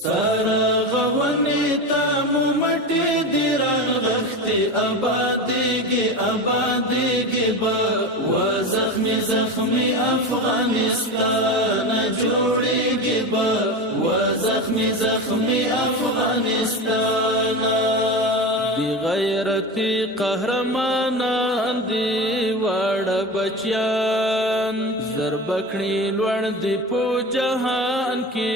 ستاره غونې ته مو مټې دي راغښتې آبادېږي به و زخمي افغانستان جوړېږي به و زخمي افغانستان دی غیرتی قهرمانان دی واړه بچیان زربکړي لوړ دی په جهان کې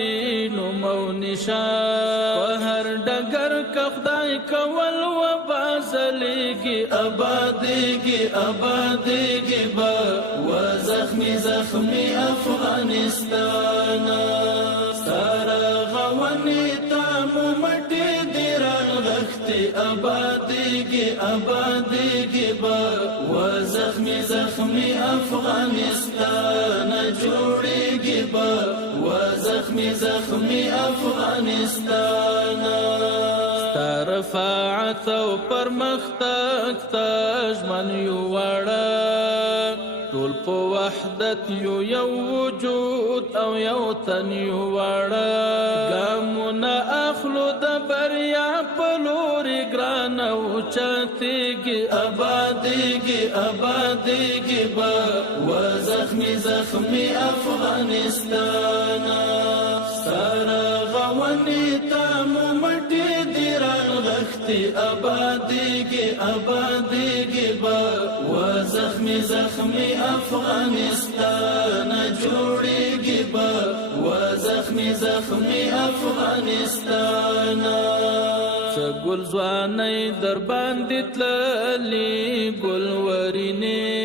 نوم او نشان په هر ډګر که خدای کول و بازلېږي آبادېږي به و زخمي افغانستان ستاره غونې ته مو مټې دي راغښتې آبادېږي به و زخمي افغانستان جوړېږي به و زخمي افغانستان ستا رفاعت او پرمختګ ته ژمن یو واړه ټول په وحدت یو وجود او یو تن یو واړه ګامونه اخلو د بریا په لورې ګران او چتېږي آبادېږي به و زخمي افغانستان ستاره غونې ته مو مټې دي راغښتې آبادېږي به و زخمي افغانستان جوړېږي به و زخمي افغانستان څه ګل ځوانۍ در باندې تللې ګل ورینې